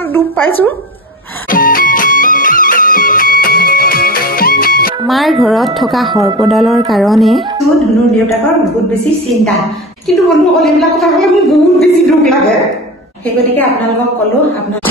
ইমান দুখ পাইছো আমাৰ ঘৰত থকা সৰ্পডালৰ কাৰণে ধুনুৰ দেউতাকৰ বহুত বেছি চিন্তা কিন্তু বন্ধুসকল এইবিলাক কথা ক'লে মোৰ বহুত বেছি দুখ লাগে সেই গতিকে আপোনালোকক ক'লো আপোনালোক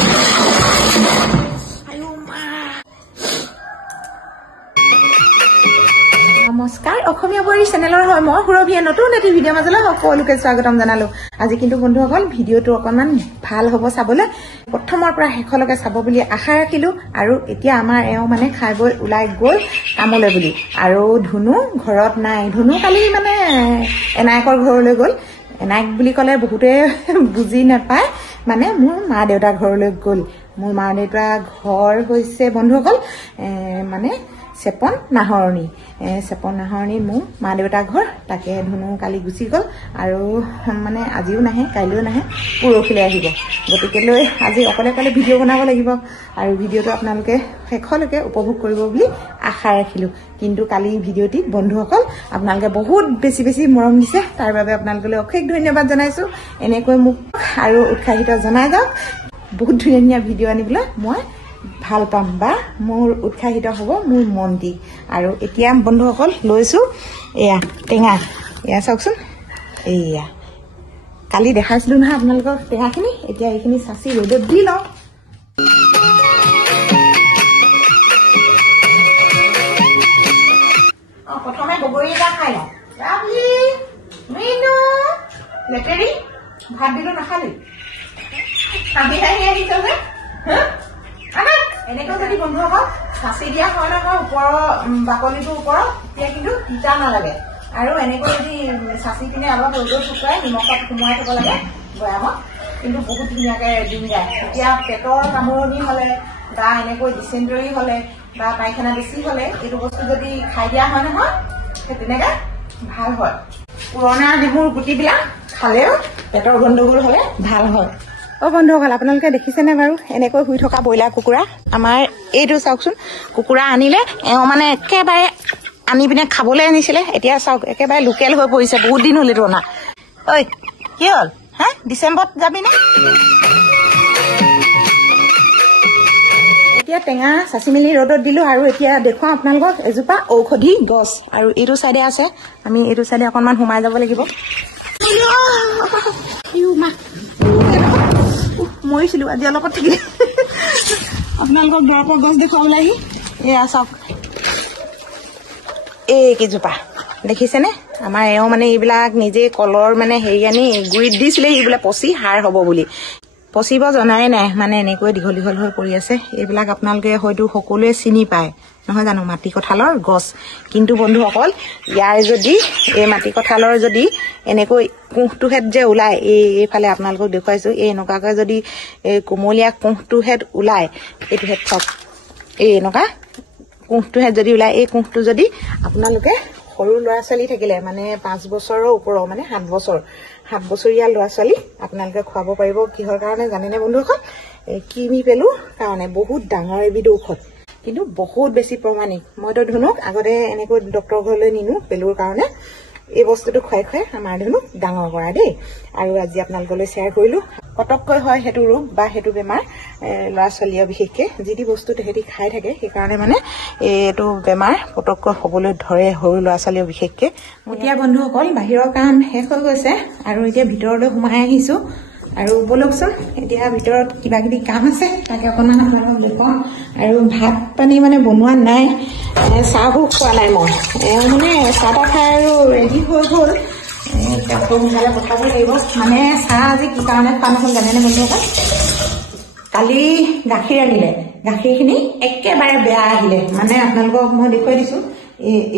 নমস্কাৰ অসমীয়া বৰী চেনেলৰ হয় মই সুৰভিয়ে নতুন এটি ভিডিঅ' মাজলৈ সকলোকে স্বাগতম জনালো আজি কিন্তু বন্ধুসকল ভিডিঅ'টো অকণমান ভাল হ'ব চাবলৈ প্ৰথমৰ পৰা শেষলৈকে চাব বুলি আশা ৰাখিলো আৰু এতিয়া আমাৰ এওঁ মানে খাই বৈ ওলাই গ'ল কামলৈ বুলি আৰু ধুনু ঘৰত নাই ধুনু কালি মানে এনায়কৰ ঘৰলৈ গ'ল এনায়ক বুলি ক'লে বহুতে বুজি নাপায় মানে মোৰ মা দেউতাৰ ঘৰলৈ গ'ল মোৰ মা দেউতাৰ ঘৰ হৈছে বন্ধুসকল মানে চেপন নাহৰণি মোৰ মা দেউতাৰ ঘৰ তাকে ধুনু কালি গুচি গ'ল আৰু মানে আজিও নাহে কাইলৈও নাহে পৰহিলৈ আহিব গতিকে লৈ আজি অকলে অকলে ভিডিঅ' বনাব লাগিব আৰু ভিডিঅ'টো আপোনালোকে শেষলৈকে উপভোগ কৰিব বুলি আশা ৰাখিলোঁ কিন্তু কালি ভিডিঅ'টিত বন্ধুসকল আপোনালোকে বহুত বেছি বেছি মৰম দিছে তাৰ বাবে আপোনালোকলৈ অশেষ ধন্যবাদ জনাইছোঁ এনেকৈ মোক আৰু উৎসাহিত জনাই যাওক বহুত ধুনীয়া ধুনীয়া ভিডিঅ' আনিবলৈ মই ভাল পাম বা মোৰ উৎসাহিত হ'ব মোৰ মন দি আৰু এতিয়া বন্ধুসকল লৈছোঁ এয়া টেঙা এয়া চাওকচোন এয়া কালি দেখাইছিলোঁ নহয় আপোনালোকৰ টেঙাখিনি এতিয়া এইখিনি চাচি ৰ'দত দি লওঁ প্ৰথমে বগৰী এটা খাই লওঁ লেটেৰি ভাত দিলোঁ নাখালি কাঁহি কাঁহি আহিছে যে এনেকৈ যদি বন্ধুসকল ফাঁচি দিয়া হয় নহয় ওপৰৰ বাকলিটোৰ ওপৰত তেতিয়া কিন্তু তিতা নালাগে আৰু এনেকৈ যদি চাচি পিনে অলপ ৰ'দত শুকুৱাই নিমখত সোমোৱাই থ'ব লাগে বৈয়ামত কিন্তু বহুত ধুনীয়াকৈ দিন যায় এতিয়া পেটৰ কামোৰণি হ'লে বা এনেকৈ ডিচেণ্টৰী হ'লে বা পায়খানা বেছি হ'লে এইটো বস্তু যদি খাই দিয়া হয় নহয় সেই তেনেকৈ ভাল হয় পুৰণা যিবোৰ গুটিবিলাক খালেও পেটৰ গণ্ডগোল হ'লে ভাল হয় বন্ধুসকল আপোনালোকে দেখিছেনে বাৰু এনেকৈ শুই থকা ব্ৰইলাৰ কুকুৰা আমাৰ এইটো চাওকচোন কুকুৰা আনিলে এওঁ মানে একেবাৰে আনি পিনে খাবলৈ আনিছিলে এতিয়া চাওক একেবাৰে লোকেল হৈ পৰিছে বহুত দিন হ'ল এইটো অনা ঐ কি হ'ল হা ডিচেম্বৰত যাবিনে এতিয়া টেঙা চাচি মেলি ৰ'দত দিলোঁ আৰু এতিয়া দেখুৱাওঁ আপোনালোকক এজোপা ঔষধি গছ আৰু এইটো চাইডে আছে আমি এইটো চাইডে অকণমান সোমাই যাব লাগিব মৰিছিলো আজি অলপত থাকিলে আপোনালোকক দৰৱৰ গছ দেখুৱাবলৈ আহি এয়া চাওক এই কেইজোপা দেখিছেনে আমাৰ এওঁ মানে এইবিলাক নিজে কলৰ মানে হেৰি আনি গুৰিত দিছিলে এইবিলাক পচি সাৰ হ'ব বুলি পচিব জনাই নাই মানে এনেকৈ দীঘল দীঘল হৈ পৰি আছে এইবিলাক আপোনালোকে হয়তো সকলোৱে চিনি পায় নহয় জানো মাটি কঁঠালৰ গছ কিন্তু বন্ধুসকল ইয়াৰ যদি এই মাটি কঁঠালৰ যদি এনেকৈ কুঁহটোহেঁত যে ওলায় এইফালে আপোনালোকক দেখুৱাইছোঁ এই এনেকুৱাকৈ যদি এই কোমলীয়া কুঁহটোহেঁত ওলায় এইটোহেঁত চাওক এই এনেকুৱা কুঁহটোহেঁত যদি ওলায় এই কুঁহটো যদি আপোনালোকে সৰু ল'ৰা ছোৱালী থাকিলে মানে 5 বছৰৰ ওপৰৰ মানে 7 বছৰীয়া ল'ৰা ছোৱালী আপোনালোকে খুৱাব পাৰিব কিহৰ কাৰণে জানেনে বন্ধুসকল কিমি পেলুৰ কাৰণে বহুত ডাঙৰ এবিধ ঔষধ কিন্তু বহুত বেছি প্ৰমাণিক মইতো ধুনুক আগতে এনেকৈ ডক্টৰৰ ঘৰলৈ নিনো পেলুৰ কাৰণে এই বস্তুটো খুৱাই খুৱাই আমাৰ ধুনুক ডাঙৰ কৰা দেই আৰু আজি আপোনালোকলৈ শ্বেয়াৰ কৰিলোঁ পটককৈ হয় সেইটো ৰোগ বা সেইটো বেমাৰ ল'ৰা ছোৱালীয়ে বিশেষকৈ যি বস্তু তেহেঁতি খাই থাকে সেইকাৰণে মানে এইটো বেমাৰ পটককৈ হ'বলৈ ধৰে সৰু ল'ৰা ছোৱালীয়ে বিশেষকৈ এতিয়া বন্ধুসকল বাহিৰৰ কাম শেষ হৈ গৈছে আৰু এতিয়া ভিতৰলৈ সোমাই আহিছোঁ আৰু বলকচোন এতিয়া ভিতৰত কিবা কিবি কাম আছে তাকে অকণমান আপোনালোকক দেখুৱাম আৰু ভাত পানী মানে বনোৱা নাই চাহো খোৱা নাই মই মানে চাহ তাহ খাই আৰু ৰেডি হৈ গ'ল আকৌ সোনকালে পঠাব লাগিব মানে চাহ আজি কি কাৰণে খোৱা নহ'ল জানেনে বন্ধুসকল কালি গাখীৰ আনিলে গাখীৰখিনি একেবাৰে বেয়া আহিলে মানে আপোনালোকক মই দেখুৱাই দিছোঁ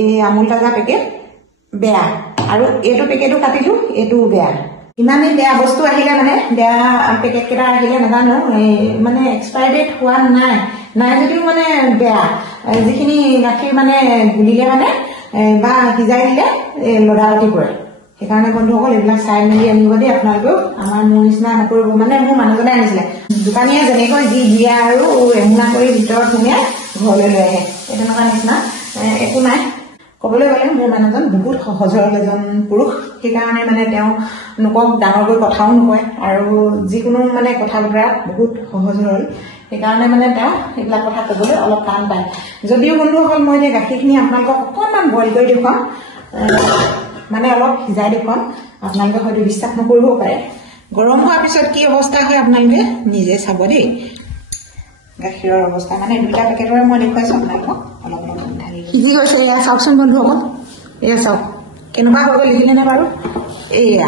এই আমুল তাজা পেকেট বেয়া আৰু এইটো পেকেটো কাটিলোঁ এইটোও বেয়া ইমানেই বেয়া বস্তু আহিলে মানে বেয়া পেকেট কেইটা আহিলে নাজানো মানে এক্সপায়াৰ ডেট হোৱা নাই যদিও মানে বেয়া যিখিনি গাখীৰ মানে গুলিলে মানে বা সিজাই দিলে লদালতি পৰে সেইকাৰণে বন্ধুসকল এইবিলাক চাই মেলি আনিব দেই আপোনালোকেও আমাৰ মোৰ নিচিনা নকৰিব মানে মোৰ মানুহজনে আনিছিলে দোকানীয়ে যেনেকৈ দি দিয়ে আৰু এমুনা কৰি ভিতৰত সোমাই ঘৰলৈ লৈ আহে এই তেনেকুৱা নিচিনা একো নাই ক'বলৈ গ'লে মোৰ মানুহজন বহুত সহজ সৰল এজন পুৰুষ সেইকাৰণে মানে তেওঁ লোকক ডাঙৰকৈ কথাও নকয় আৰু যিকোনো মানে কথা বতৰা বহুত সহজ সৰল সেইকাৰণে মানে তেওঁ এইবিলাক কথা ক'বলৈ অলপ টান পায় যদিও বন্ধুসকল মই এতিয়া গাখীৰখিনি আপোনালোকক অকণমান বইল কৰি দেখুৱাম মানে অলপ সিজাই দেখুৱাম আপোনালোকে হয়তো বিশ্বাস নকৰিবও পাৰে গৰম হোৱাৰ পিছত কি অৱস্থা হয় আপোনালোকে নিজে চাব দেই গাখীৰৰ অৱস্থা মানে দুটা পেকেটৰে মই দেখুৱাইছোঁ আপোনালোকক অলপ অলপ সিজি গৈছে এয়া চাওকচোন বন্ধুসকল এয়া চাওক কেনেকুৱা হৈ গ'ল দেখিলেনে বাৰু এয়া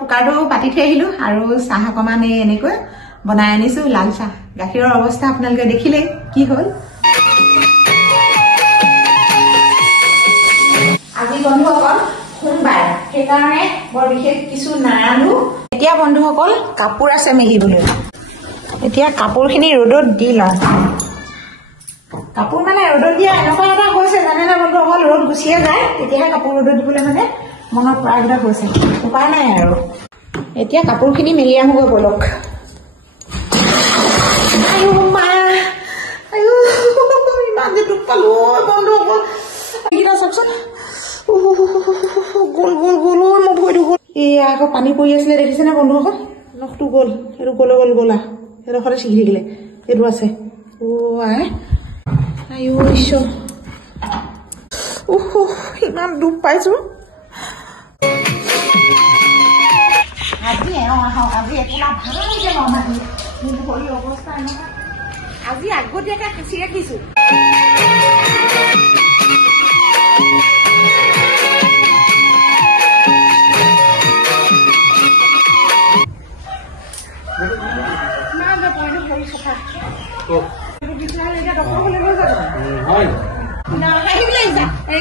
কুকাৰটো পাতি থৈ আহিলোঁ আৰু চাহ অকণমান এনেকৈ বনাই আনিছোঁ লাল চাহ গাখীৰৰ অৱস্থা আপোনালোকে দেখিলেই কি হ'ল আজি বন্ধুসকল সোমবাৰ সেইকাৰণে বৰ বিশেষ কিছু নাৰান্ধো এতিয়া বন্ধুসকল কাপোৰ আছে মেলিবলৈ এতিয়া কাপোৰখিনি ৰ'দত দি লওঁ কাপোৰ মানে ৰ'দত দিয়া এনেকুৱা এটা হৈছে জানেনে বন্ধুসকল ৰ'দ গুচিয়ে যায় তেতিয়াহে কাপোৰ ৰ'দত দিবলৈ মানে মনত পৰা এটা হৈছে উপায় নাই আৰু এতিয়া কাপোৰখিনি মেলি আহোগৈ বলক ইমান যে দুখ পালো বন্ধুসকল এইকেইটা চাওকচোন গোল গোল গোল মই ভৰিটো গ'ল এয়া আকৌ পানী পৰি আছিলে দেখিছেনে বন্ধুসকল নখটো গ'ল সেইটো গ'লে গ'ল গ'লা সেইডোখৰতে ছিগি থাকিলে সেইটো আছে ঈশ্বৰ ইমান দুখ পাইছো আজি আহক আজি একেলা ভালকে নমাতি মোৰ ভৰি অৱস্থা এনেকুৱা আজি আগতীয়াকৈ সাঁচি ৰাখিছো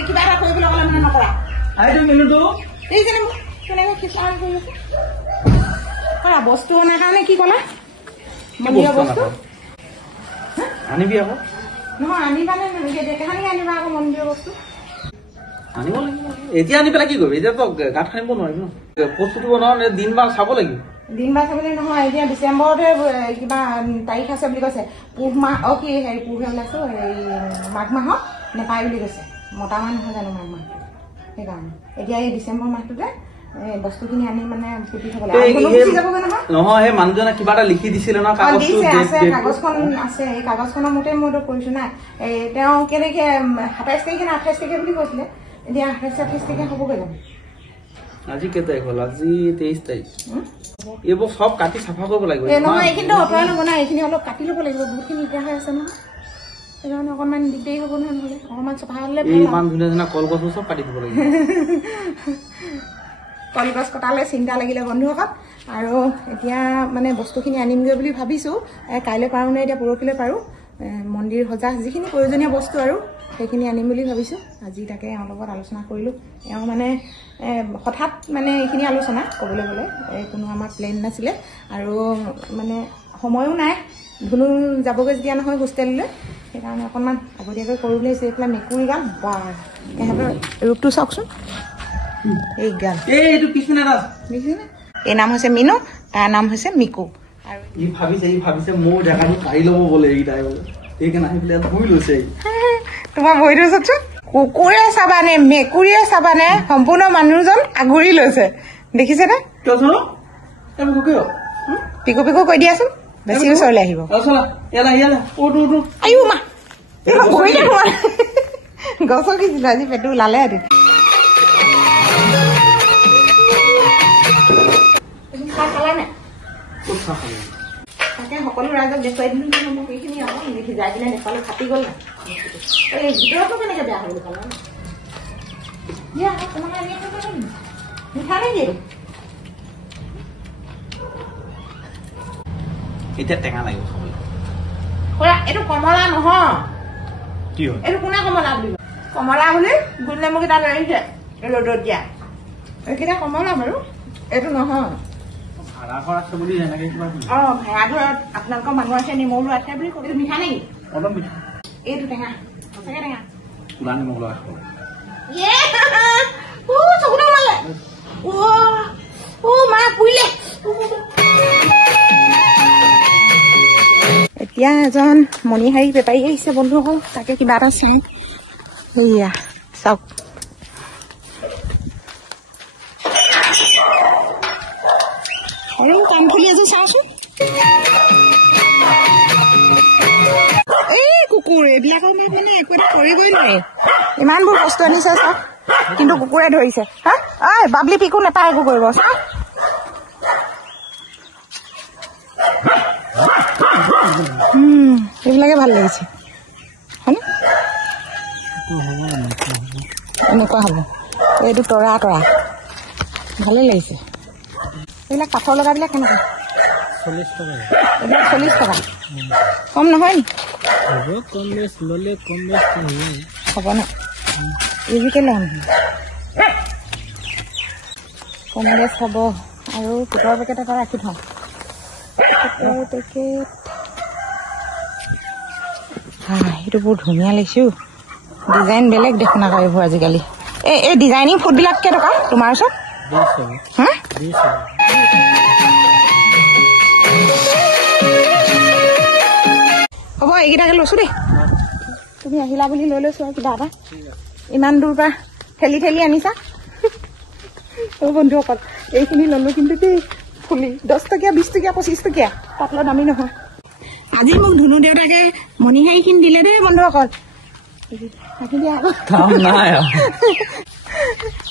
কিবা এটা কৰিবলৈ ক'লে মানে নকৰা বস্তু অনাৰ কাৰণে কি ক'লা মন্দিৰৰ বস্তু আনিবি আকৌ নহয় আনিবা নে দেখানি আনিবা আকৌ মন্দিৰৰ বস্তু আনিব লাগিব এতিয়া আনি পেলাই কি কৰিবি এতিয়াতো গাঁত খানিব নোৱাৰিম ন বস্তুটো বনাওঁ দিন বাৰ চাব লাগিব দিন বাৰ চাবলৈ নহয় এতিয়া ডিচেম্বৰতে কিবা তাৰিখ আছে বুলি কৈছে পুহ মাহ কি হেৰি পুহে ওলাইছো হেৰি মাঘ মাহত নেপায় বুলি কৈছে মতা মাহ নহয় জানো মাঘ মাহ সেইকাৰণে এতিয়া এই ডিচেম্বৰ মাহটোতে বস্তুখিনি আনি মানে পুতি থব লাগে নহয় সেই মানুহজনে কিবা এটা লিখি দিছিলে ন কাগজখন আছে এই কাগজখনৰ মতে মইতো কৰিছো না তেওঁ কেনেকে 27 তাৰিখে নে 28 তাৰিখে বুলি কৈছিলে এতিয়া 28 তাৰিখে হ'বগৈ জানো আজি কেই তাৰিখ হ'ল আজি 23 তাৰিখ এইবোৰ সব কাটি চাফা কৰিব লাগিব নহয় এইখিনি অঁতৰাই ল'ব না এইখিনি অলপ কাটি ল'ব লাগিব বহুতখিনি ইটা হৈ আছে নহয় সেইকাৰণে অকণমান দিগদাৰী হ'ব নহয় নহ'লে অকণমান চাফা হ'লে ইমান ধুনীয়া ধুনীয়া কলগছ চব কাটি দিব লাগিব কলগছ কটালে চিন্তা লাগিলে বন্ধুসকল আৰু এতিয়া মানে বস্তুখিনি আনিমগৈ বুলি ভাবিছোঁ কাইলৈ পাৰোঁ নে এতিয়া পৰহিলৈ পাৰোঁ মন্দিৰ সজা যিখিনি প্ৰয়োজনীয় বস্তু আৰু সেইখিনি আনিম বুলি ভাবিছোঁ আজি তাকে এওঁৰ লগত আলোচনা কৰিলোঁ এওঁ মানে হঠাৎ মানে এইখিনি আলোচনা ক'বলৈ গ'লে কোনো আমাৰ প্লেন নাছিলে আৰু মানে সময়ো নাই ধুনু যাবগৈ যেতিয়া নহয় হোষ্টেললৈ সেইকাৰণে অকণমান আগতীয়াকৈ কৰোঁ বুলি ভাবিছোঁ এইফালে মেকুৰী গাল বা সিহঁতৰ ৰূপটো চাওকচোন এই গাল এইটো কৃষ্ণ দাস দেখিছেনে এই নাম হৈছে মিনু তাৰ নাম হৈছে মিকু আৰু ই ভাবিছে মোৰ জেগাটো পাৰি ল'ব বোলে এইকেইটাই বোলে সেইকাৰণে আহি পেলাই ধুই লৈছে তোমাৰ ভৰিটো চাচোন কুকুৰে চাবানে মেকুৰীয়ে চাবানে সম্পূৰ্ণ মানুহজন আগুৰি লৈছে দেখিছেনে পিকু পিকু কৈ দিয়াচোন বেছি ওচৰলৈ আহিব আয়ো মা ভৰিলে তোমাৰ গছৰ কিছিলো আজি পেটটো ওলালে আৰু তাকে সকলো ৰাইজক দেখুৱাই দিলো মোক এইখিনি আকৌ দেখি যাই কিনে দেখুৱালে ফাটি গ'ল না এই ভিতৰতো কেনেকৈ বেয়া হৈ গ'ল মিঠা নেকি এতিয়া টেঙা লাগিব খাবলৈ এইটো কমলা নহয় কি হয় এইটো কোনে কমলা বুলি কমলা বুলি গোল নেমুকেইটা লৈ আহিছে ৰ'দত দিয়া এইকেইটা কমলা বাৰু এইটো নহয় ভাড়াঘৰত আপোনালোকৰ মানুহ আছে নিমলো আছে বুলি কৈছে মিঠা নেকি অলপ মিঠা এইটো টেঙা সঁচাকে টেঙা চকুটো মালে ও মা পুইলে এতিয়া এজন মণিহাৰী বেপাৰী আহিছে বন্ধুসকল তাকে কিবা এটা চাই সেয়া চাওক আৰু কাম খুলি আছো চাওচোন এই কুকুৰ এইবিলাকৰ মানে একো এটা কৰিবই নোৱাৰে ইমানবোৰ বস্তু আনিছে চাওক কিন্তু কুকুৰে ধৰিছে হা ঐ বাবলি পিকো নেপায় একো কৰিব চাওক এইবিলাকে ভাল লাগিছে হয়নে এনেকুৱা হ'ব এইটো তৰা তৰা ভালেই লাগিছে এইবিলাক কাঠৰ লগাবিলাক কেনেকুৱা 40 টকা এইবিলাক 40 টকা কম নহয় নি হ'ব ন এইবোৰ ল'ম কম বেছ হ'ব আৰু পুতৰ পেকেট এটা ৰাখি থওঁ পুতৰ পেকেট এইটো বহুত ধুনীয়া লাগিছো ডিজাইন বেলেগ দেখোন আকৌ এইবোৰ আজিকালি এই ডিজাইনিং ফুডবিলাক কেইটকা তোমাৰ ওচৰত হ'ব এইকেইটাকে লৈছো দেই তুমি আহিলা বুলি লৈ লৈছো আৰু কিবা এটা ইমান দূৰ পৰা ঠেলি ঠেলি আনিছা বন্ধুসকল এইখিনি ললো কিন্তু দেই ফুলি 10 টকীয়া 20 টকীয়া 25 টকীয়া পাতলৰ দামী নহয় আজি মোক ধুনু দেউতাকে মণিহাৰীখিনি দিলে দেই বন্ধুসকল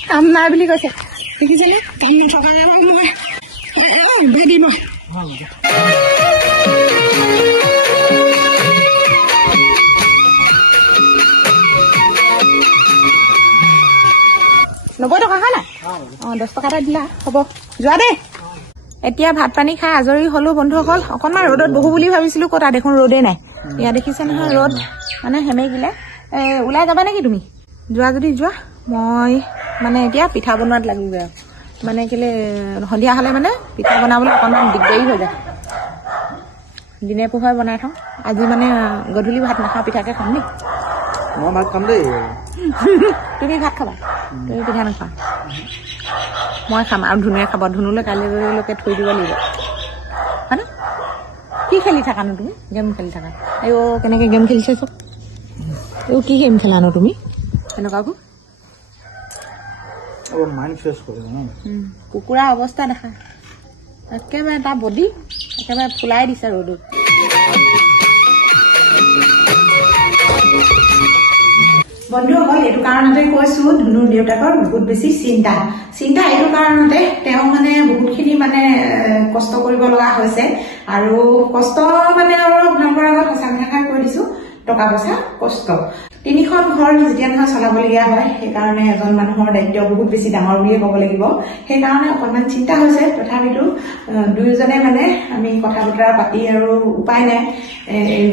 কাম নাই বুলি কৈছে দেখিছেনে কাম নথকা নহয় ভেদিব $90 হয় না 10 টকা এটা দিলা হ'ব যোৱা দেই এতিয়া ভাত পানী খাই আজৰি হলো বন্ধুসকল অকণমান ৰ'দত বহো বুলি ভাবিছিলো ক'তা দেখোন ৰ'দে নাই ইয়াত দেখিছে নহয় ৰ'দ মানে হেমেকিলে ওলাই যাবা নেকি তুমি যোৱা যদি যোৱা মই মানে এতিয়া পিঠা বনোৱাত লাগিবগৈ মানে কেলে সন্ধিয়া হ'লে মানে পিঠা বনাবলৈ অকণমান দিগদাৰী হৈ যায় দিনে পোহৰে বনাই থওঁ আজি মানে গধূলি ভাত নাখাওঁ পিঠাকে খাম দেই মই ভাত খাম দেই তুমি ভাত খাবা তুমি পিঠা নাখোৱা মই খাম আৰু ধুনুৱে খাব ধুনুলৈ কাইলৈকে থৈ দিব লাগিব হয়নে কি খেলি থাকানো তুমি গেম খেলি থাকা এই কেনেকৈ গেম খেলিছে চব এই কি গেম খেলানো তুমি এনেকুৱাবোৰ কুকুৰা অৱস্থা দেখা একেবাৰে তাৰ বডি একেবাৰে ফুলাই দিছে ৰ'দত বন্ধুসকল এইটো কাৰণতে কৈছো ধুনুৰ দেউতাকৰ বহুত বেছি চিন্তা এইটো কাৰণতে তেওঁ মানে বহুতখিনি মানে কষ্ট কৰিব লগা হৈছে আৰু কষ্ট মানে আপোনালোকৰ আগত সঁচা কথা কৈ দিছো টকা পইচা কষ্ট 3খন ঘৰ যেতিয়া নহয় চলাবলগীয়া হয় সেইকাৰণে এজন মানুহৰ দায়িত্ব বহুত বেছি ডাঙৰ বুলিয়ে ক'ব লাগিব সেইকাৰণে অকণমান চিন্তা হৈছে তথাপিতো দুয়োজনে মানে আমি কথা বতৰা পাতি আৰু উপায় নাই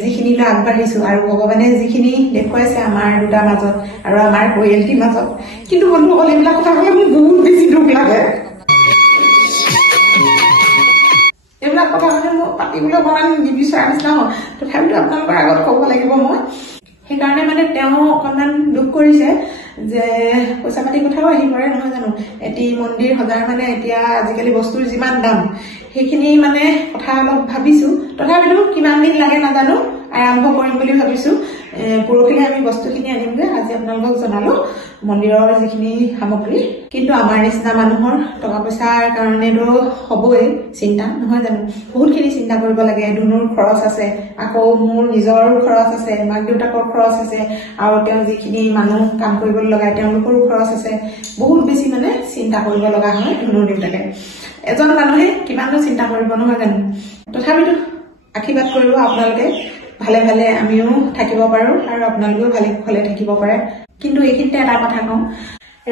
যিখিনিলৈ আগবাঢ়িছো আৰু ভগৱানে যিখিনি দেখুৱাইছে আমাৰ দুটাৰ মাজত আৰু আমাৰ পৰিয়ালটিৰ মাজত কিন্তু বন্ধুসকল এইবিলাক কথা ক'লে মোৰ বহুত বেছি দুখ লাগে এইবিলাক কথা মানে মই পাতিবলৈ অকণমান নিবিচৰা নিচিনা হয় তথাপিতো আপোনালোকৰ আগত ক'ব লাগিব মই সেইকাৰণে মানে তেওঁ অকণমান দুখ কৰিছে যে পইচা পাতি কথাও আহি পৰে নহয় জানো এটি মন্দিৰ সজাৰ মানে এতিয়া আজিকালি বস্তুৰ যিমান দাম সেইখিনি মানে কথা অলপ ভাবিছো তথাপিতো কিমান দিন লাগে নাজানো আৰম্ভ কৰিম বুলি ভাবিছো পৰহিলে আমি বস্তুখিনি আনিমগৈ আজি আপোনালোকক জনালো মন্দিৰৰ যিখিনি সামগ্ৰী কিন্তু আমাৰ নিচিনা মানুহৰ টকা পইচাৰ কাৰণেতো হ'বই চিন্তা নহয় জানো বহুতখিনি চিন্তা কৰিব লাগে ধুনুৰ খৰচ আছে আকৌ মোৰ নিজৰ খৰচ আছে মাক দেউতাকৰ খৰচ আছে আৰু তেওঁ যিখিনি মানুহ কাম কৰিবলৈ লগায় তেওঁলোকৰো খৰচ আছে বহুত বেছি মানে চিন্তা কৰিব লগা হয় ধুনুৰ দেউতাকে এজন মানুহে কিমানো চিন্তা কৰিব নহয় জানো তথাপিতো আশীৰ্বাদ কৰিব আপোনালোকে ভালে ভালে আমিও থাকিব পাৰো আৰু আপোনালোকেও ভালে থাকিব পাৰে কিন্তু এইখিনিতে এটা কথা কওঁ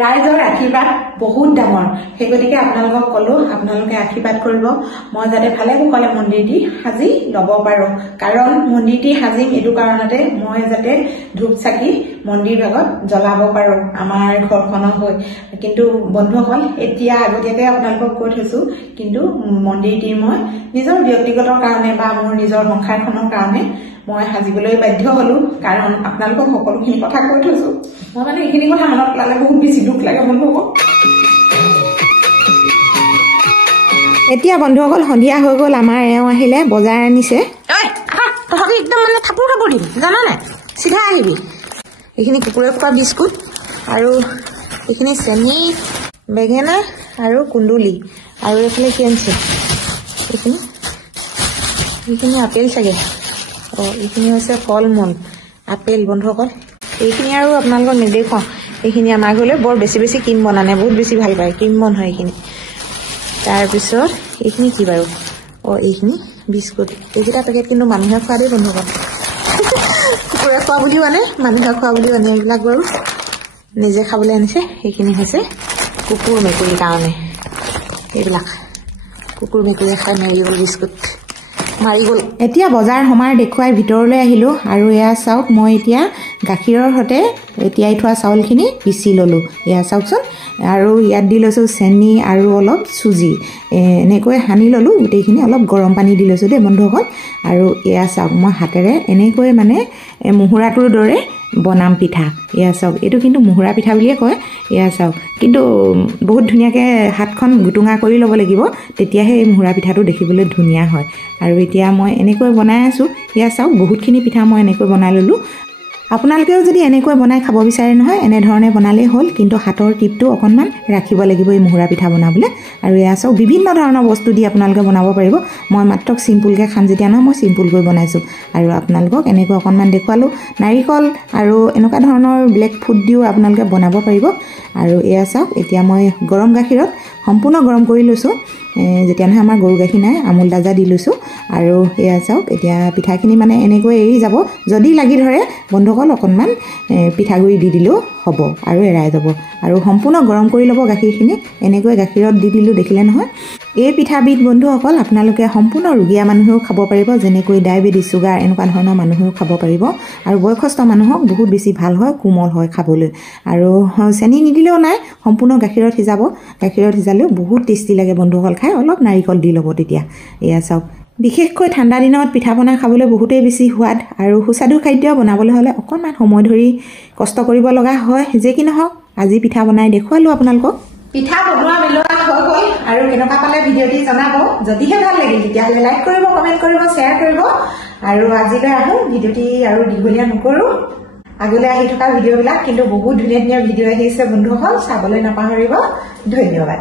ৰাইজৰ আশীৰ্বাদ বহুত ডাঙৰ সেই গতিকে আপোনালোকক ক'লো আপোনালোকে আশীৰ্বাদ কৰিব মই যাতে ভালে কুশলে মন্দিৰটি সাজি ল'ব পাৰো কাৰণ মন্দিৰটি সাজিম এইটো কাৰণতে মই যাতে ধূপ চাকি মন্দিৰ ভাগত জ্বলাব পাৰো আমাৰ ঘৰখনৰ হৈ কিন্তু বন্ধুসকল এতিয়া আগতীয়াকৈ আপোনালোকক কৈ থৈছো কিন্তু মন্দিৰটি মই নিজৰ ব্যক্তিগত কাৰণে বা মোৰ নিজৰ সংসাৰখনৰ কাৰণে মই সাজিবলৈ বাধ্য হলো কাৰণ আপোনালোকক সকলোখিনি কথা কৈ থৈছো মই মানে এইখিনি কথা মনত পেলালে বহুত বেছি দুখ লাগে বন্ধুসকল এতিয়া বন্ধুসকল সন্ধিয়া হৈ গ'ল আমাৰ এওঁ আহিলে বজাৰ আনিছে তথাপি একদম মানে থাপৰ থাপৰ দিম জানা নাই চিধা আহিবি এইখিনি কুকুৰে খোৱা বিস্কুট আৰু এইখিনি চেনি বেঙেনা আৰু কুন্দুলি আৰু এইফালে কি আনিছে এইখিনি আপেল চাগে এইখিনি হৈছে ফল মূল আপেল বন্ধুসকল এইখিনি আৰু আপোনালোকক নেদেখুৱাওঁ এইখিনি আমাৰ ঘৰলৈ বৰ বেছি বেছি ক্ৰীম বনা নাই বহুত বেছি ভাল পায় ক্ৰীম বন হয় এইখিনি তাৰপিছত এইখিনি কি বাৰু এইখিনি বিস্কুট এইকেইটা পেকেট কিন্তু মানুহে খোৱা দেই বন্ধুসকল কুকুৰে খোৱা বুলিও আনে মানুহে খোৱা বুলিও আনে এইবিলাক বাৰু নিজে খাবলৈ আনিছে সেইখিনি হৈছে কুকুৰ মেকুৰীৰ কাৰণে এইবিলাক কুকুৰ মেকুৰীয়ে খাই মাৰি গ'ল বিস্কুট মাৰি গ'ল এতিয়া বজাৰ সমাৰ দেখুৱাই ভিতৰলৈ আহিলোঁ আৰু এয়া চাওক মই এতিয়া গাখীৰৰ সৈতে তিয়াই থোৱা চাউলখিনি পিচি ল'লোঁ এয়া চাওকচোন আৰু ইয়াত দি লৈছোঁ চেনি আৰু অলপ চুজি এনেকৈ সানি ল'লোঁ গোটেইখিনি অলপ গৰম পানী দি লৈছোঁ দেই বন্ধুসকল আৰু এয়া চাওক মই হাতেৰে এনেকৈ মানে মুহুৰাটোৰ দৰে বনাম পিঠা এয়া চাওক এইটো কিন্তু মুহুৰা পিঠা বুলিয়ে কয় এয়া চাওক কিন্তু বহুত ধুনীয়াকৈ হাতখন গুটুঙা কৰি ল'ব লাগিব তেতিয়াহে এই মুহুৰা পিঠাটো দেখিবলৈ ধুনীয়া হয় আৰু এতিয়া মই এনেকৈ বনাই আছোঁ এয়া চাওক বহুতখিনি পিঠা মই এনেকৈ বনাই ল'লোঁ আপোনালোকেও যদি এনেকৈ বনাই খাব বিচাৰে নহয় এনেধৰণে বনালেই হ'ল কিন্তু হাতৰ টিপটো অকণমান ৰাখিব লাগিব এই মুহুৰা পিঠা বনাবলৈ আৰু এয়া চাওক বিভিন্ন ধৰণৰ বস্তু দি আপোনালোকে বনাব পাৰিব মই মাত্ৰ চিম্পুলকৈ খাম যেতিয়া নহয় মই চিম্পুলকৈ বনাইছোঁ আৰু আপোনালোকক এনেকৈ অকণমান দেখুৱালোঁ নাৰিকল আৰু এনেকুৱা ধৰণৰ ব্লেক ফুড দিও আপোনালোকে বনাব পাৰিব আৰু এয়া চাওক এতিয়া মই গৰম গাখীৰত সম্পূৰ্ণ গৰম কৰি লৈছোঁ যেতিয়া নহয় আমাৰ গৰু গাখীৰ নাই আমুল তাজা দি লৈছোঁ আৰু এয়া চাওক এতিয়া পিঠাখিনি মানে এনেকৈ এৰি যাব যদি লাগি ধৰে বন্ধুসকল অকণমান পিঠাগুড়ি দি দিলেও হ'ব আৰু এৰাই যাব আৰু সম্পূৰ্ণ গৰম কৰি ল'ব গাখীৰখিনি এনেকৈ গাখীৰত দি দিলোঁ দেখিলে নহয় এই পিঠাবিধ বন্ধুসকল আপোনালোকে সম্পূৰ্ণ ৰোগীয়া মানুহেও খাব পাৰিব যেনেকৈ ডায়েবেটিছ চুগাৰ এনেকুৱা ধৰণৰ মানুহেও খাব পাৰিব আৰু বয়সস্থ মানুহক বহুত বেছি ভাল হয় কোমল হয় খাবলৈ আৰু চেনি নিদিলেও নাই সম্পূৰ্ণ গাখীৰত সিজাব গাখীৰত সিজালেও বহুত টেষ্টি লাগে বন্ধুসকল খাই অলপ নাৰিকল দি ল'ব তেতিয়া এয়া চাওক বিশেষকৈ ঠাণ্ডা দিনত পিঠা পনা খাবলৈ বহুতেই বেছি সোৱাদ আৰু সুস্বাদু খাদ্য বনাবলৈ হ'লে অকণমান সময় ধৰি কষ্ট কৰিব লগা হয় যি কি নহওক আজি পিঠা বনাই দেখুৱালোঁ আপোনালোকক পিঠা বনোৱা মেলোৱা হৈ গ'ল আৰু কেনেকুৱা পালে ভিডিঅ'টি জনাব যদিহে ভাল লাগিল তেতিয়াহ'লে লাইক কৰিব কমেণ্ট কৰিব শ্বেয়াৰ কৰিব আৰু আজিলৈ আহোঁ ভিডিঅ'টি আৰু দীঘলীয়া নকৰোঁ আগলৈ আহি থকা ভিডিঅ'বিলাক কিন্তু বহুত ধুনীয়া ধুনীয়া ভিডিঅ' আহিছে বন্ধুসকল চাবলৈ নাপাহৰিব ধন্যবাদ